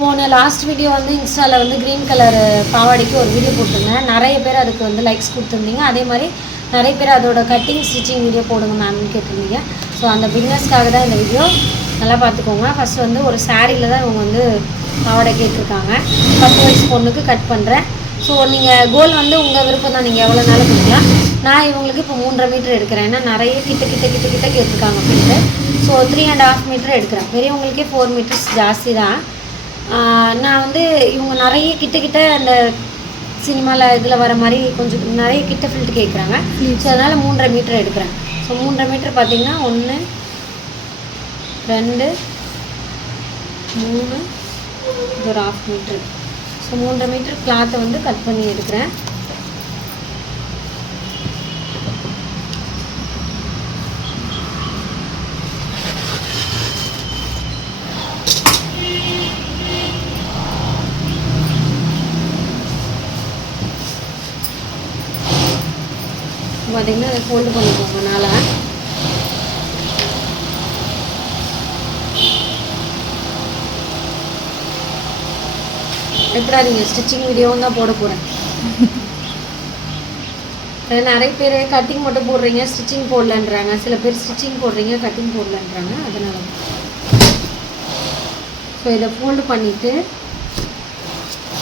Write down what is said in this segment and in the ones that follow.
போன last video வந்து இன்ஸ்டாவில் வந்து க்ரீன் கலர் பாவாடைக்கு ஒரு வீடியோ போட்டிருந்தேன். நிறைய பேர் அதுக்கு வந்து லைக்ஸ் கொடுத்துருந்தீங்க. அதே மாதிரி நிறைய பேர் அதோட கட்டிங் ஸ்டிச்சிங் வீடியோ போடுங்க மேம்னு கேட்டிருந்தீங்க. ஸோ அந்த பிகினர்ஸ்க்காக தான் இந்த வீடியோ. நல்லா பார்த்துக்கோங்க. ஃபஸ்ட்டு வந்து ஒரு சாரியில் தான் இவங்க வந்து பாவாடை கேட்டிருக்காங்க. 10 வயசு பொண்ணுக்கு கட் பண்ணுறேன். ஸோ நீங்கள் கோல் வந்து உங்கள் விருப்பம் தான், நீங்கள் எவ்வளோ நாளும் கொடுக்கலாம். நான் இவங்களுக்கு இப்போ 3.5 மீட்டர் எடுக்கிறேன். ஏன்னா நிறைய கிட்ட கேட்டிருக்காங்க அப்படின்ட்டு. ஸோ 3.5 மீட்டர் எடுக்கிறேன். பெரியவங்களுக்கே 4 மீட்டர்ஸ் ஜாஸ்தி தான். நான் வந்து இவங்க நிறைய கிட்ட அந்த சினிமாவில் இதில் வர மாதிரி கொஞ்சம் நிறைய கிட்ட ஃபில்ட்டு கேட்குறாங்க. ஸோ அதனால் 3.5 மீட்டர் எடுக்கிறேன். ஸோ 3.5 மீட்டர் பார்த்திங்கன்னா 1 2 3 இது ஒரு 1/2 மீட்ரு. ஸோ 3.5 மீட்டர் கிளாத்தை வந்து கட் பண்ணி எடுக்கிறேன். பார்த்தீங்கன்னா அதை ஃபோல்டு பண்ணிக்கோங்க. எப்படாதீங்க, ஸ்டிச்சிங் வீடியோவும் தான் போட போகிறேன். நிறைய பேர் கட்டிங் மட்டும் போடுறீங்க, ஸ்டிச்சிங் போடலன்றாங்க. சில பேர் ஸ்டிச்சிங் போடுறீங்க, கட்டிங் போடலன்றாங்க. அதனால ஸோ இதை ஃபோல்டு பண்ணிவிட்டு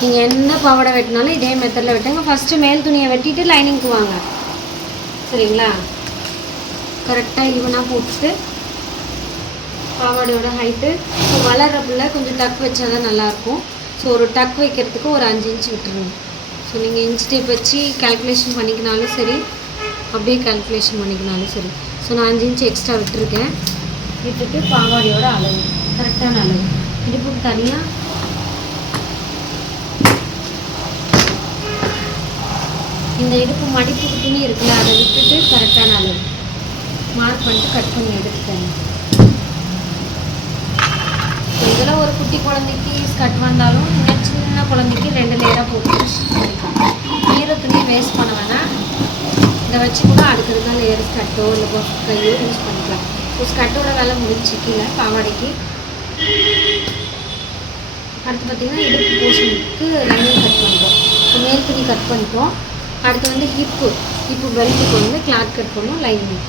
நீங்கள் என்ன பாவாடை வெட்டினாலும் இதே மெத்தடில் வெட்டுங்க. ஃபஸ்ட்டு மேல் துணியை வெட்டிட்டு லைனிங்க்கு வாங்க, சரிங்களா? கரெக்டாக ஈவனாக போட்டுட்டு பாவாடையோட ஹைட்டு ஸோ வளர்றப்பில் கொஞ்சம் டக் வச்சா தான் நல்லாயிருக்கும். ஸோ ஒரு டக் வைக்கிறதுக்கு ஒரு 5 இன்ச் விட்டுருங்க. ஸோ நீங்கள் இன்ச் டேப் வச்சு கால்குலேஷன் பண்ணிக்கினாலும் சரி, அப்படியே கால்குலேஷன் பண்ணிக்கினாலும் சரி. ஸோ நான் 5 இன்ச் எக்ஸ்ட்ரா விட்டுருக்கேன். விட்டுட்டு பாவாடையோட அளவு கரெக்டான அளவு இடுப்புக்கு தனியாக இந்த இடுப்பு மடிப்பு துணி இருக்குல்ல, அதை விட்டுட்டு கரெக்டான அளவு மார்க் பண்ணிட்டு கட் பண்ணி எடுத்துக்கோங்க. ஸோ இதெல்லாம் ஒரு குட்டி குழந்தைக்கு ஸ்கர்ட் வந்தாலும் இன்னும் சின்ன குழந்தைக்கு 2 லேயராக போட்டு பண்ணிக்கலாம். ஈர துணியை வேஸ்ட் பண்ண வேணாம். இதை வச்சு கூட அடுத்தது தான் லேயர் ஸ்கர்ட்டோ இல்லை கையோ யூஸ் பண்ணிக்கலாம். ஸோ ஸ்கர்ட்டோட வேலை முடிச்சு கீழே பாவாடைக்கு. அடுத்து பார்த்திங்கன்னா இடுப்பு போர்ஷனுக்கு லைனிங் கட் பண்ணுறோம். ஸோ மேல் துணி கட் பண்ணிட்டோம். அடுத்து வந்து ஹிப்பு பெல்ட்டுக்கு வந்து கிளாத் கட் பண்ணணும், லைனிங்.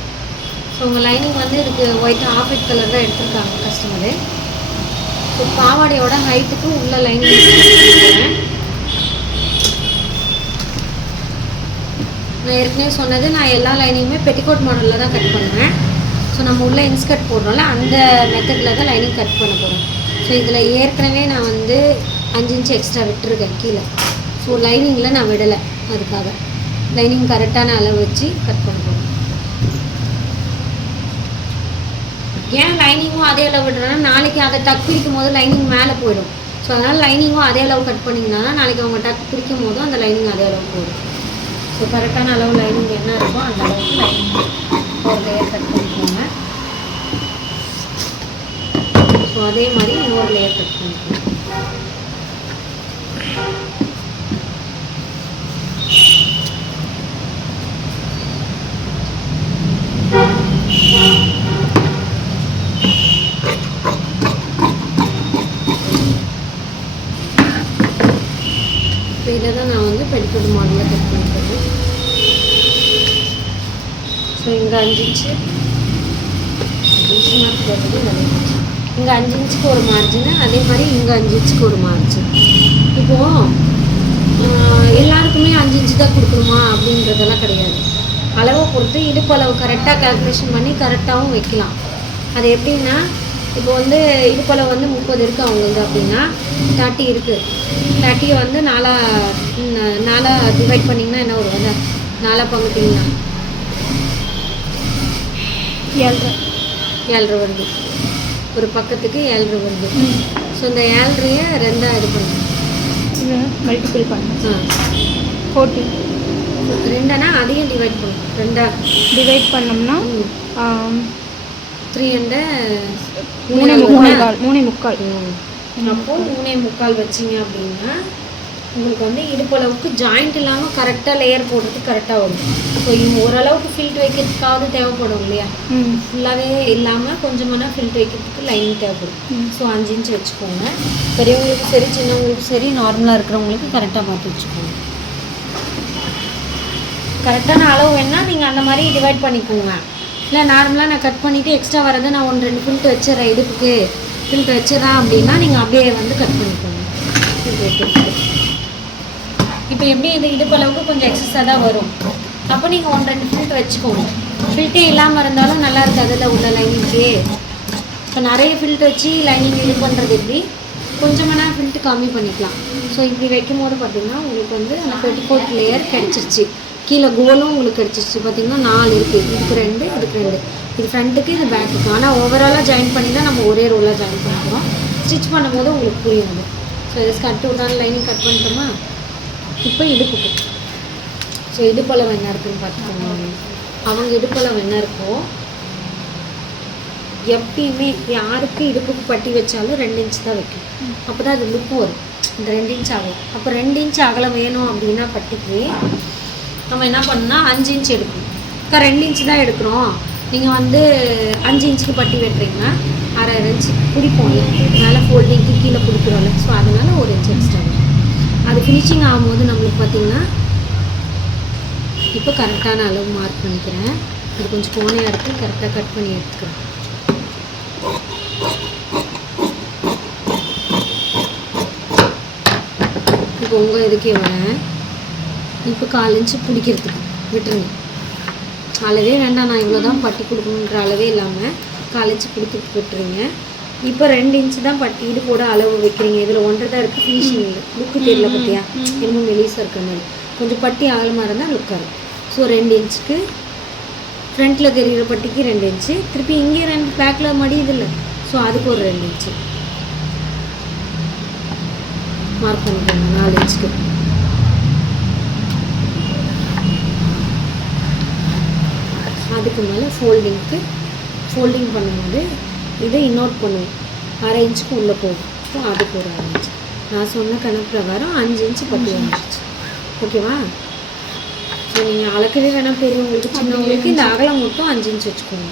ஸோ உங்கள் லைனிங் வந்து இதுக்கு ஒயிட் ஆஃப் ஒயிட் கலர் தான் எடுத்துருக்காங்க கஸ்டமரு. ஸோ பாவாடையோட ஹைட்டுக்கு உள்ள லைனிங் போடுறேன். நான் ஏற்கனவே சொன்னது, நான் எல்லா லைனிங்குமே பெட்டிகோட் மாடலில் தான் கட் பண்ணுவேன். ஸோ நம்ம உள்ள இன்ஸ்கர்ட் போடுறோம்ல, அந்த மெத்தடில் தான் லைனிங் கட் பண்ண போகிறோம். ஸோ இதில் ஏற்கனவே நான் வந்து 5 இன்ச் எக்ஸ்ட்ரா விட்டுருக்கேன் கீழே. ஸோ லைனிங்கில் நான் விடலை, அதுக்காக லைனிங் கரெக்டான அளவு வச்சு கட் பண்ண போகிறோம். ஏன் லைனிங்கும் அதே அளவு விடுறேன்னா, நாளைக்கு அதை டக் பிரிக்கும் போது லைனிங் மேலே போயிடும். ஸோ அதனால் லைனிங்கும் அதே அளவு கட் பண்ணிங்கன்னா நாளைக்கு அவங்க டக் பிரிக்கும் போதும் அந்த லைனிங் அதே அளவு போயிடும். ஸோ கரெக்டான அளவு லைனிங் என்ன இருக்கோ அந்த அளவுக்கு லைனிங் ஒரு லேயர் கட் பண்ணிக்கோங்க. ஸோ அதே மாதிரி இன்னொரு லேயர் கட் பண்ணிக்கோங்க. இதை தான் நான் வந்து பெட்டிகோட் மாடலில் கட் பண்ணுறது. ஸோ இங்கே 5 இன்ச்சு மார்க் போடுறது நிறைய. இங்கே 5 இன்ச்சுக்கு ஒரு மார்ஜின், அதே மாதிரி இங்கே 5 இன்ச்சுக்கு ஒரு மார்ஜின். இப்போது எல்லாருக்குமே 5 இன்ச்சு தான் கொடுக்கணுமா அப்படின்றதெல்லாம் கிடையாது. அளவை பொறுத்து இடுப்பு அளவு கரெக்டாக கால்குலேஷன் பண்ணி கரெக்டாகவும் வைக்கலாம். அது எப்படின்னா, இப்போ வந்து இடுப்பளவு வந்து 30 இருக்குது அவங்களுக்கு அப்படின்னா 30 இருக்குது. 30 வந்து 4 டிவைட் பண்ணிங்கன்னா என்ன வரும்? அதை 4 பங்குட்டிங்கன்னா 7 வருது. ஒரு பக்கத்துக்கு 7 வருது. ஸோ இந்த 7 2 இது பண்ணுங்க, மல்டிபிள் பண்ண 14. 2னா அதையும் டிவைட் பண்ணும். 2 டிவைட் பண்ணோம்னா 3 3 3/4. அப்போ 3/4 வச்சிங்க அப்படின்னா உங்களுக்கு வந்து இடுப்பளவுக்கு ஜாயிண்ட் இல்லாமல் கரெக்டாக லேயர் போடுறதுக்கு கரெக்டாக வரும். ஸோ ஓரளவுக்கு ஃபில்ட் வைக்கிறதுக்காவது தேவைப்படும் இல்லையா, ஃபுல்லாகவே இல்லாமல் கொஞ்சமான ஃபில்ட் வைக்கிறதுக்கு லைனிங் தேவைப்படும். ஸோ 5 இன்ச் வச்சுக்கோங்க. பெரியவங்களுக்கும் சரி சின்னவங்களுக்கும் சரி நார்மலாக இருக்கிறவங்களுக்கு கரெக்டாக பார்த்து வச்சுக்கோங்க. கரெக்டான அளவு வேணால் நீங்கள் அந்த மாதிரி டிவைட் பண்ணிக்கோங்க. இல்லை நார்மலாக நான் கட் பண்ணிவிட்டு எக்ஸ்ட்ரா வரதை நான் 1-2 ஃபில்ட் வச்சிடறேன், இடுப்புக்கு ஃபில்ட் வச்சிடறேன் அப்படின்னா நீங்கள் அப்படியே வந்து கட் பண்ணிக்கோங்க. ஃபில்ட் வைக்கிறதுக்கு இப்போ எப்படி இது இடுப்பளவுக்கு கொஞ்சம் எக்ஸஸாக தான் வரும். அப்போ நீங்கள் 1-2 ஃபில்ட் வச்சுக்கோங்க. ஃபில்ட்டே இல்லாமல் இருந்தாலும் நல்லா இருக்காது அதில் உள்ள லைனிங்க்கு. இப்போ நிறைய ஃபில்ட் வச்சு லைனிங் இது பண்ணுறது எப்படி, கொஞ்சமான ஃபில்ட்டு கம்மி பண்ணிக்கலாம். ஸோ இப்படி வைக்கும் போது பார்த்திங்கன்னா உங்களுக்கு வந்து அந்த பெட்டிகோட் லேயர் கிடச்சிருச்சு. கீழே கோலும் உங்களுக்கு கிடச்சிருச்சு. பார்த்திங்கன்னா 4 இருக்குது, இதுக்கு 2 இதுக்கு 2, இது ஃப்ரண்ட்டுக்கு இது பேக்குக்கு. ஆனால் ஓவராலாக ஜாயின் பண்ணி தான் நம்ம ஒரே ரோலாக ஜாயின் பண்ணுறோம். ஸ்டிச் பண்ணும்போது உங்களுக்கு புரியும். ஸோ இது கட் விட்டான லைனிங் கட் பண்ணிட்டோமா. இப்போ இடுப்புக்கு ஸோ இடுப்பளவு என்ன இருக்குதுன்னு பார்த்துக்கோங்க. அவங்க இடுப்பளவு என்ன இருக்கோ எப்பயுமே யாருக்கு இடுப்புக்கு பட்டி வச்சாலும் 2 இன்ச் தான் வைக்கும். அப்போ தான் அது லுக்கு வரும். இந்த 2 இன்ச் ஆகலாம். அப்போ 2 இன்ச் அகலம் வேணும் அப்படின்னா பட்டிக்கு நம்ம என்ன பண்ணணும்னா 5 இன்ச் எடுக்கணும். இப்போ 2 இன்ச் தான் எடுக்கிறோம், நீங்கள் வந்து 5 இன்ச்சுக்கு பட்டி வெட்டுறீங்கன்னா 1/2 இன்ச்சு பிடிப்போம். மேலே ஃபோல்டிங்க்கு கீழே பிடிக்கிறோம்ல, ஸோ அதனால் 1 இன்ச் எக்ஸ்ட்ரா வரும். அது ஃபினிஷிங் ஆகும்போது நம்மளுக்கு பார்த்திங்கன்னா இப்போ கரெக்டான அளவு மார்க் பண்ணிக்கிறேன். இது கொஞ்சம் கோணையாக இருக்குது, கரெக்டாக கட் பண்ணி எடுத்துக்கிறேன். இப்போ உங்கள் இதுக்கே வரேன். இப்போ 1/4 இன்ச்சு பிடிக்கிறதுக்கு விட்டுருங்க. அளவே வேண்டாம், நான் இவ்வளோ தான் பட்டி கொடுக்கணுன்ற அளவே இல்லாமல் 1/4 இன்ச்சு பிடிக்கிறதுக்கு விட்டுருங்க. இப்போ 2 இன்ச்சு தான் பட்டி இடுப்போட அளவு வைக்கிறீங்க. இதில் 1.5 தான் இருக்குது, ஃபினிஷிங் இல்லை, லுக்கு தெரியல பார்த்தியா, இன்னும் மெலிசாக இருக்கிற மாதிரி. கொஞ்சம் பட்டி அகலமாக இருந்தால் லுக்காக இருக்கும். ஸோ 2 இன்ச்சுக்கு ஃப்ரண்ட்டில் தெரிகிற பட்டிக்கு 2 இன்ச்சு, திருப்பி இங்கே 2 பேக்கில் மடியுது இல்லை, ஸோ அதுக்கு ஒரு 2 இன்ச்சு மார்க் பண்ணிக்கோங்க. 4 இன்ச்சுக்கு அதுக்கு மேலே ஃபோல்டிங் பண்ணும்போது இதை இன்னோட் பண்ணுவோம். 1/2 இன்ச்சுக்கு உள்ளே போகும். ஸோ அதுக்கு ஒரு 1/2 இன்ச்சு. நான் சொன்ன கணக்கு பிரகாரம் 5 இன்ச்சு பட்டி வந்துடுச்சு. ஓகேவா? ஸோ நீங்கள் அளக்கவே வேணாம், பெரியவங்களுக்கு சின்னவங்களுக்கு இந்த அகலம் மட்டும் 5 இன்ச் வச்சுக்கோங்க.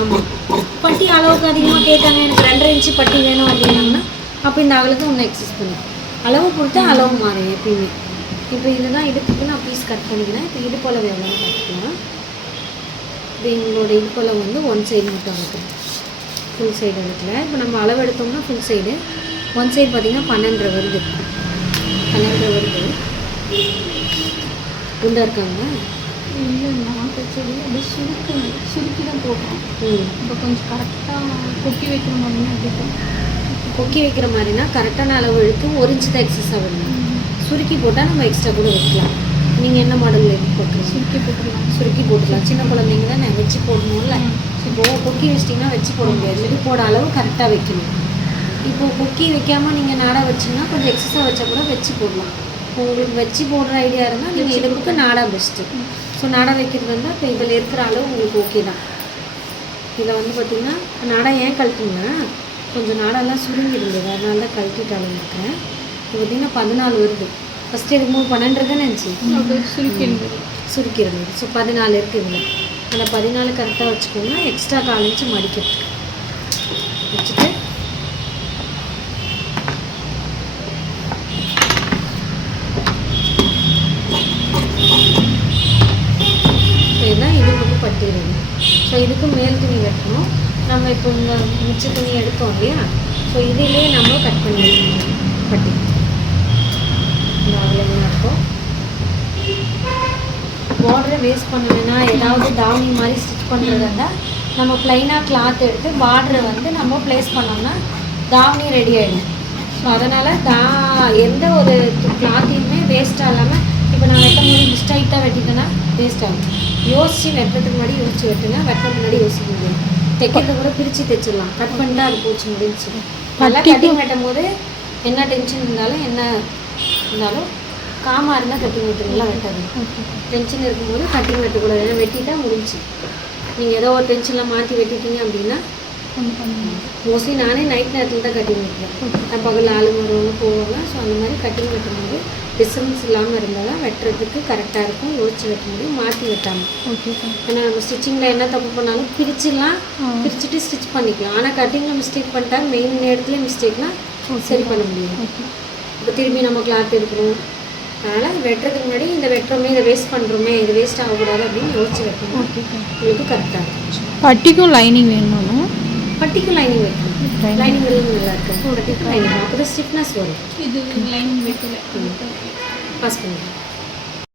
ஆமாம், பட்டி அளவுக்கு அதிகமாக கேட்டாங்க, எனக்கு 2.5 இன்ச்சு பட்டி வேணும் அப்படின்னாங்கன்னா அப்போ இந்த அகலத்தை ஒன்று எக்ஸஸ் பண்ணிக்கலாம். அளவு பொறுத்து அளவு மாறும் எப்பயுமே. இப்போ இதுதான் இடுப்புக்கு நான் பீஸ் கட் பண்ணிக்கிறேன். இப்போ இடுப்பளவு எவ்வளோன்னு பார்த்துக்கலாம். இது எங்களோட இடுப்பளவு வந்து 1 சைடு மட்டும் எடுக்கிறேன், ஃபுல் சைடு எடுக்கல. இப்போ நம்ம அளவு எடுத்தோம்னா ஃபுல் சைடு 1 சைடு பார்த்திங்கன்னா 12 வருது. 12 வருது. குண்டா இருக்காங்க. இல்லை, நான் தைச்சது அப்படியே சுருக்கி தான் போட்டோம். இப்போ கொஞ்சம் கரெக்டாக கொக்கி வைக்கிற மாதிரினா எப்படி கொக்கி வைக்கிற மாதிரினா கரெக்டான அளவு எடுத்து 1 இன்ச்சு தான் எக்ஸஸாக வேணும். சுருக்கி போட்டால் நம்ம எக்ஸ்ட்ரா கூட வைக்கலாம். நீங்கள் என்ன மாடலில் போட்டுருங்க? சுருக்கி போட்டுக்கலாம். சின்ன குழந்தைங்க தான் நான் வச்சு போடணும்ல. இப்போது கொக்கி வச்சிட்டிங்கன்னா வச்சு போட முடியாது. இடுப்போட அளவு கரெக்டாக வைக்கணும். இப்போது கொக்கி வைக்காமல் நீங்கள் நாடா வச்சிங்கன்னா கொஞ்சம் எக்ஸஸாக வச்சா கூட வச்சு போடலாம். உங்களுக்கு வச்சு போடுற ஐடியா இருந்தால் நீங்கள் இடுப்புக்கு நாடா பெஸ்ட்டு. ஸோ நாடா வைக்கிறது வந்து இப்போ இதில் இருக்கிற அளவு உங்களுக்கு ஓகே தான். இதில் வந்து பார்த்திங்கன்னா நாடா ஏன் கழட்டிங்கன்னா கொஞ்சம் நாடெல்லாம் சுருங்கி இருந்தது, அதனால தான் கழட்டிட்டு அளவுக்கிறேன். இப்போ பார்த்திங்கன்னா 14 வருது. ஃபஸ்ட்டு எடுக்கும்போது 12 தான் நினச்சி சுருக்கி இருந்தது. ஸோ 14 இருக்குது இதில். அந்த 14 கரெக்டாக வச்சுக்கோங்க. எக்ஸ்ட்ரா 1/4 இன்ச்சு மடிக்கிறதுக்கு வச்சுட்டு இதுதான் இடுப்புக்கு பட்டிடுது. ஸோ இதுக்கு மேல் துணி வெட்டணும். நம்ம இப்போ இந்த மிச்ச துணி எடுத்தோம் இல்லையா, ஸோ இதிலே நம்ம கட் பண்ணி எடுக்கணும் பட்டி. இந்த அவ்வளோதான் இருக்கும். பார்டரை வேஸ்ட் பண்ண வேணாம். ஏதாவது தாவணி மாதிரி ஸ்டிச் பண்ணுறதா இருந்தால் நம்ம ப்ளைனாக கிளாத் எடுத்து பார்டரை வந்து நம்ம ப்ளேஸ் பண்ணோம்னா தாவணி ரெடி ஆகிடும். ஸோ அதனால் எந்த ஒரு கிளாத்தையுமே வேஸ்ட்டாக இல்லாமல் இப்போ நான் வெட்டும்போது மிஸ்டைட்டாக வெட்டிட்டேன்னா வேஸ்ட் ஆகும். யோசித்து வெட்டுறதுக்கு முன்னாடி யோசிச்சு வெட்டுங்க. வெட்டுறதுக்கு முன்னாடி யோசிக்க முடியாது. தைக்கிறது கூட பிரித்து தைச்சிடலாம். கட் பண்ணிட்டா அது போச்சு, முடிஞ்சு. நல்லா கட்டிங் வெட்டும் போது என்ன டென்ஷன் இருந்தாலும் என்ன இருந்தாலும் காமாக இருந்தால் கட்டிங் வெட்டுங்கலாம் வெட்டாது. டென்ஷன் இருக்கும்போது கட்டிங் வெட்டக்கூடாது. ஏன்னா வெட்டிட்டா முடிஞ்சு. நீங்கள் ஏதோ ஒரு டென்ஷனில் மாற்றி வெட்டிட்டீங்க அப்படின்னா ஒன்று பண்ணுவேன். மோஸ்ட்லி நானே நைட் நேரத்தில் தான் கட்டிங் வைக்கிறேன். நான் பகல் ஆளுங்க வருவாங்க போவாங்க. ஸோ அந்த மாதிரி கட்டிங் வெட்டும்போது டிஸ்டன்ஸ் இல்லாமல் இருந்தால் தான் வெட்டுறதுக்கு கரெக்டாக இருக்கும். யோசிச்சு வெட்ட முடியும், மாற்றி வெட்டாமல். Okay sir. ஏன்னா நம்ம ஸ்டிச்சிங்கில் என்ன தப்பு பண்ணாலும் பிரிச்சுட்டு ஸ்டிச் பண்ணிக்கலாம். ஆனால் கட்டிங்கில் மிஸ்டேக் பண்ணிட்டா மெயின் இடத்துல மிஸ்டேக்னால் சரி பண்ண முடியும். ஓகே. இப்போ திரும்பி நம்ம கிளாத் எடுக்கணும். அதனால் வெட்டுறதுக்கு முன்னாடி இந்த வெட்டுறோமே, இதை வேஸ்ட் பண்ணுறோமே, இது வேஸ்ட் ஆகக்கூடாது அப்படின்னு யோசிச்சு வைக்கணும். Okay sir. உங்களுக்கு கரெக்டாக இருக்கும். பட்டிக்கும் லைனிங் வேணுமா? பட்டிக்கு லைனிங் வைக்கணும். லைனிங் நல்லா இருக்கும். பட்டிக்கு லைனிங் அப்போ தான் ஸ்டிஃப்னஸ் வரும். இது லைனிங் வைக்கல பாஸ் பண்ணிக்கலாம்.